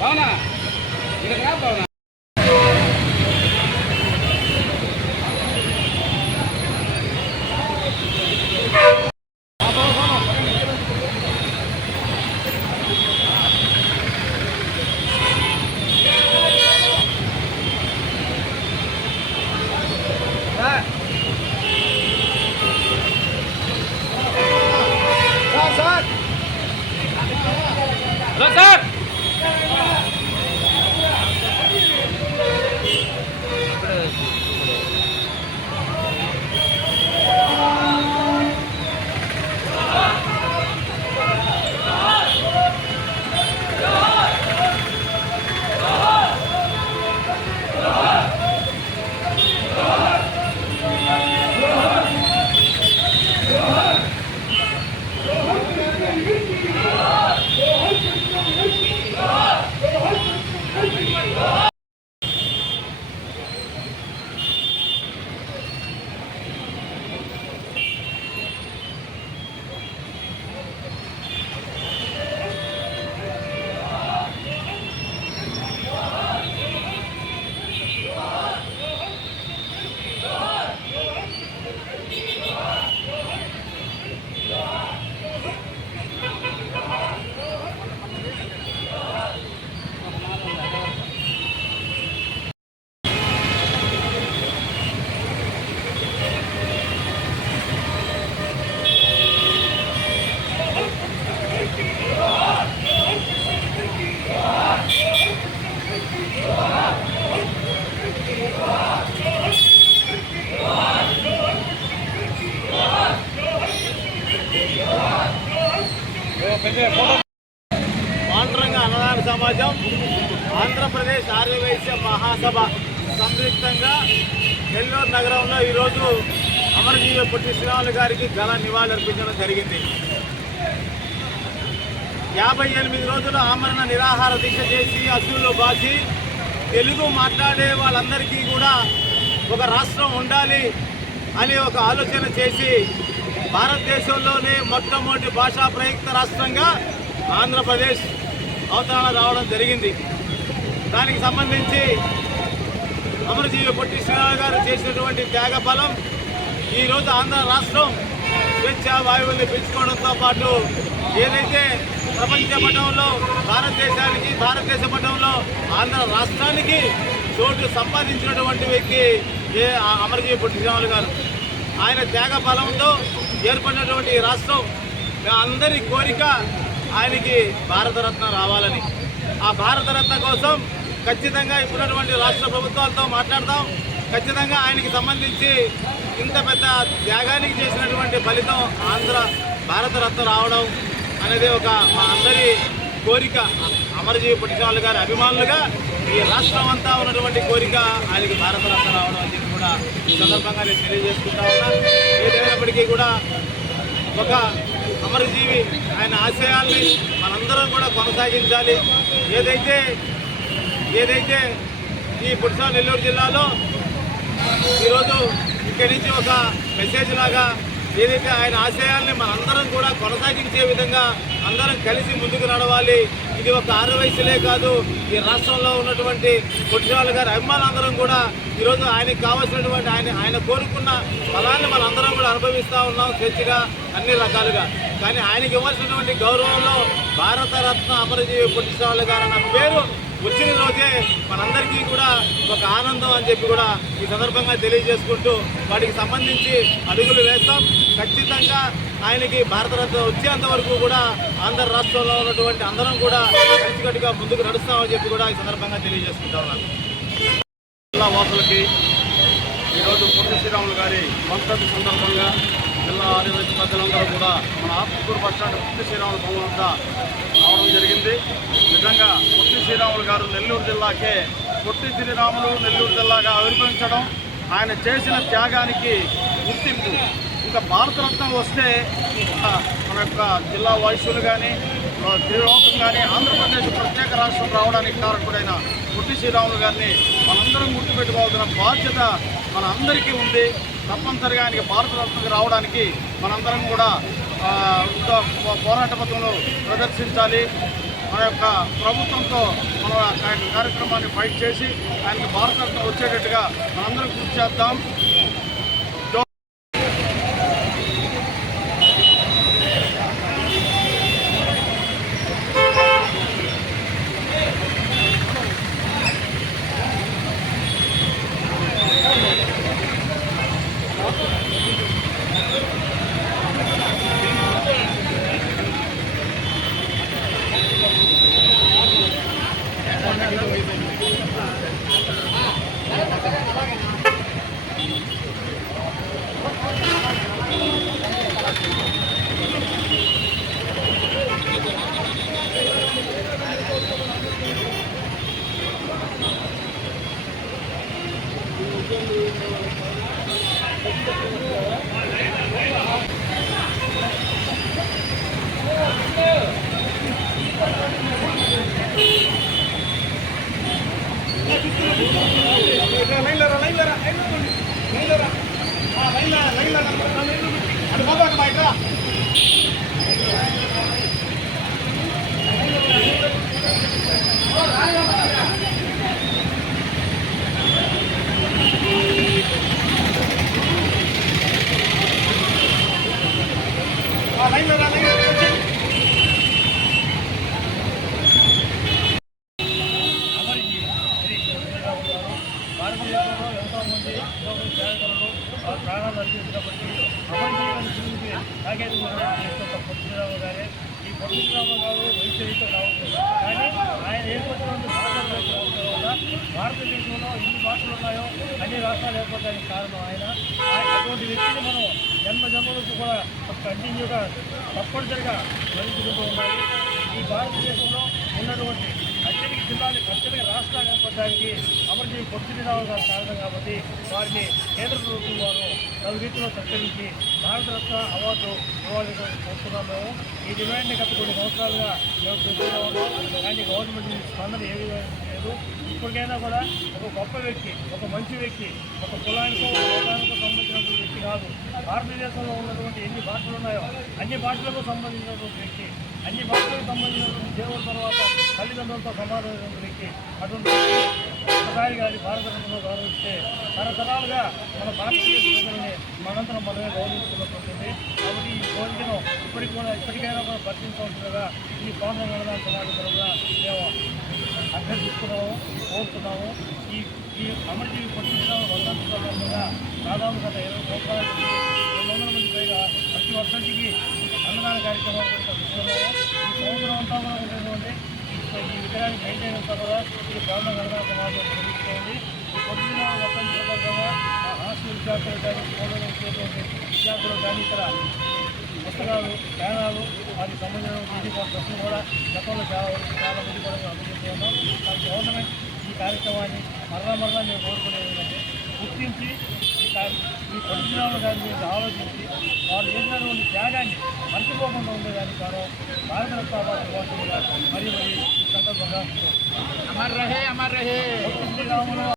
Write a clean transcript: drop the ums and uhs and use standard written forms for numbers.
భావనా ఇక్కడ రా భావనా. సార్ పాండురంగ అన్నదాన సమాజం ఆంధ్రప్రదేశ్ ఆర్యవైశ్య మహాసభ సంయుక్తంగా నెల్లూరు నగరంలో ఈరోజు అమరజీవి పొట్టి శ్రీరాములు గారికి ఘన నివాళులర్పించడం జరిగింది. 58 రోజులు ఆమరణ నిరాహార దీక్ష చేసి అసూలు బాసి తెలుగు మాట్లాడే వాళ్ళందరికీ కూడా ఒక రాష్ట్రం ఉండాలి అని ఒక ఆలోచన చేసి భారతదేశంలోనే మొట్టమొదటి భాషా ప్రయుక్త రాష్ట్రంగా ఆంధ్రప్రదేశ్ అవతరణ రావడం జరిగింది. దానికి సంబంధించి అమరజీవి పొట్టి శ్రీరాములు గారు చేసినటువంటి త్యాగ ఫలం ఈరోజు ఆంధ్ర రాష్ట్రం స్వేచ్ఛా వాయువుల్ని పెంచుకోవడంతో పాటు ఏదైతే ప్రపంచ పటంలో భారతదేశ పటంలో ఆంధ్ర రాష్ట్రానికి చోటు సంపాదించినటువంటి వ్యక్తి అమరజీవి పొట్టి శ్రీరాములు గారు. ఆయన త్యాగ ఫలంతో ఏర్పడినటువంటి రాష్ట్రం అందరి కోరిక ఆయనకి భారతరత్న రావాలని. ఆ భారతరత్న కోసం ఖచ్చితంగా ఇప్పుడున్నటువంటి రాష్ట్ర ప్రభుత్వాలతో మాట్లాడతాం. ఖచ్చితంగా ఆయనకి సంబంధించి ఇంత పెద్ద త్యాగానికి చేసినటువంటి ఫలితం ఆంధ్ర భారతరత్న రావడం అనేది ఒక మా అందరి కోరిక. అమరజీవి పొట్టి శ్రీరాములు గారి అభిమానులుగా ఈ రాష్ట్రం అంతా ఉన్నటువంటి కోరిక ఆయనకి భారతరత్న రావడం అని చెప్పి కూడా ఈ సందర్భంగా నేను తెలియజేసుకుంటా ఉన్నా. ఏదైనప్పటికీ కూడా ఒక అమరజీవి ఆయన ఆశయాల్ని మనందరం కూడా కొనసాగించాలి. ఏదైతే ఈ పుట్టిన నెల్లూరు జిల్లాలో ఈరోజు ఇక్కడి నుంచి ఒక మెసేజ్ లాగా ఏదైతే ఆయన ఆశయాల్ని మనందరం కూడా కొనసాగించే విధంగా అందరం కలిసి ముందుకు నడవాలి. ఇది ఒక ఆర్యవైశ్యులే కాదు, ఈ రాష్ట్రంలో ఉన్నటువంటి పొట్టి శ్రీరాములు గారి అభిమానులందరం కూడా ఈరోజు ఆయనకు కావాల్సినటువంటి ఆయన కోరుకున్న ఫలాన్ని మనందరం కూడా అనుభవిస్తూ ఉన్నాం స్వేచ్ఛగా అన్ని రకాలుగా. కానీ ఆయనకి ఇవ్వాల్సినటువంటి గౌరవంలో భారతరత్న అమరజీవి పొట్టి శ్రీరాములు గారు అన్న పేరు వచ్చిన రోజే మనందరికీ కూడా ఒక ఆనందం అని చెప్పి కూడా ఈ సందర్భంగా తెలియజేసుకుంటూ వాటికి సంబంధించి అడుగులు వేస్తాం. ఖచ్చితంగా ఆయనకి భారతరత్న వచ్చేంత వరకు కూడా ఆంధ్ర రాష్ట్రంలో ఉన్నటువంటి అందరం కూడా కలిసికట్టుగా ముందుకు నడుస్తామని చెప్పి కూడా ఈ సందర్భంగా తెలియజేసుకుంటా ఉన్నాను. జిల్లా వాసులకి ఈరోజు పొట్టి శ్రీరాములు గారి వర్ధంతి సందర్భంగా జిల్లా ఆర్యవైశ్య ప్రజలందరూ కూడా మన ఆత్మకూరు బస్టాండ్ పొట్టి శ్రీరాములు భవన్ వద్ద రావడం జరిగింది. నిజంగా పొట్టి శ్రీరాములు గారు నెల్లూరు జిల్లాకే పొట్టి శ్రీరాములు నెల్లూరు జిల్లాగా ఆవిర్భవించడం, ఆయన చేసిన త్యాగానికి గుర్తింపు. ఇంకా భారతరత్న వస్తే మన యొక్క జిల్లా వాయిస్సులు కానీ త్రిలోకం కానీ ఆంధ్రప్రదేశ్ ప్రత్యేక రాష్ట్రం రావడానికి కారకుడైన పొట్టి శ్రీరాములు గారిని మనందరం గుర్తుపెట్టుకోవాల్సిన బాధ్యత మన అందరికీ ఉంది. తప్పనిసరిగా ఆయనకి భారతరత్నకు రావడానికి మనందరం కూడా పోరాట పథంలో ప్రదర్శించాలి. మన యొక్క ప్రభుత్వంతో మన కార్యక్రమాన్ని ఫైట్ చేసి ఆయనకి భారతరత్న వచ్చేటట్టుగా మనందరం కృషి చేద్దాం. భారతదేశంలో ఎంతోమంది సేవకులు ప్రాణాలు అర్పించినప్పటికీ అమరజీవన గురించి సాగేందుకు పొట్టిరావు గారే. ఈ పొట్టిరావు గారు వైద్యులతో రావచ్చు, కానీ ఆయన ఏర్పడినటువంటి భారతదేశం రావడం వల్ల భారతదేశంలో ఎన్ని భాషలు ఉన్నాయో అన్ని రాష్ట్రాలు ఏర్పడడానికి కారణం ఆయన. అటువంటి వ్యక్తిని మనం జన్మలకు కూడా కంటిన్యూగా తప్పనిసరిగా స్మరించుకుంటూ ఉండాలి. ఈ భారతదేశంలో ఉన్నటువంటి అత్యధిక రాష్ట్రాలు ఏర్పడడానికి అమరజీవి పొట్టిరావు గారు కారణం కాబట్టి వారిని కేంద్ర ప్రభుత్వం వారు పలు రీతిలో సత్కరించి భారతరత్న అవార్డు ఇవ్వాలని కోరుతున్నాము. ఈ డిమాండ్ని గత కొన్ని సంవత్సరాలుగా మేము చూస్తూనే ఉన్నాం, కానీ గవర్నమెంట్ స్పందన ఏ విధంగా లేదు. ఇప్పటికైనా కూడా ఒక గొప్ప వ్యక్తి, ఒక మంచి వ్యక్తి, ఒక కులానికో కులానికో సంబంధించినటువంటి వ్యక్తి కాదు. భారతదేశంలో ఉన్నటువంటి ఎన్ని భాషలు ఉన్నాయో అన్ని భాషలకు సంబంధించినటువంటి వ్యక్తి, అన్ని భాషలకు సంబంధించినటువంటి దేవుల తర్వాత తల్లిదండ్రులతో సమానమైనటువంటి వ్యక్తి. అటువంటి ఒకసారి గారి భారతదేశంలో గౌరవిస్తే తరతరాలుగా మన భారతీయ ప్రజలని మనంతరం మనమే గౌరవించుకున్నట్టుంటుంది. కాబట్టి ఈ కోరికను ఇప్పటికైనా కూడా పరిశీలించవలసిందిగా ఈ పౌర్ణ గణదాన సమాజం తరఫున మేము అభ్యర్థిస్తున్నాము, కోరుతున్నాము. ఈ అమరజీవి పొట్టిరావు వర్ధంతి సందర్భంగా దాదాపు గత 20 సంవత్సరాల నుంచి 200 మంది పైగా ప్రతి వర్షంటికి అన్నదాన కార్యక్రమాలు తీసుకున్నాము. ఈ సంవత్సరం అంతా కూడా ఉండేటువంటి ఈ విగ్రహాన్ని మెయింటైన్ అంతా కూడా ఈ పౌర్ణ గణదాన సమాజం నిర్వహిస్తోంది. ఈ పొట్టిరావు వర్ధంతి సందర్భంగా హాస్టల్ విద్యార్థులు కానీ స్కూళ్ళలో వచ్చేటువంటి విద్యార్థులు కానీ ఇక్కడ పుస్తకాలు, ప్యానాలు, వాటికి సంబంధించిన డ్రెస్సులు కూడా గతంలో చాలా మంది కూడా అందజేస్తూ ఉన్నాం. కానీ గవర్నమెంట్ ఈ కార్యక్రమాన్ని మరలా మేము కోరుకునేది ఏంటంటే గుర్తించి ఈ పొట్టిరావు గారి మీద ఆలోచించి వారు చేసినటువంటి త్యాగాన్ని మర్చిపోకుండా ఉండేదానికి కారణం భారతరత్న అవార్డు మరియు ఈ సందర్భంగా పొట్టి శ్రీరాములు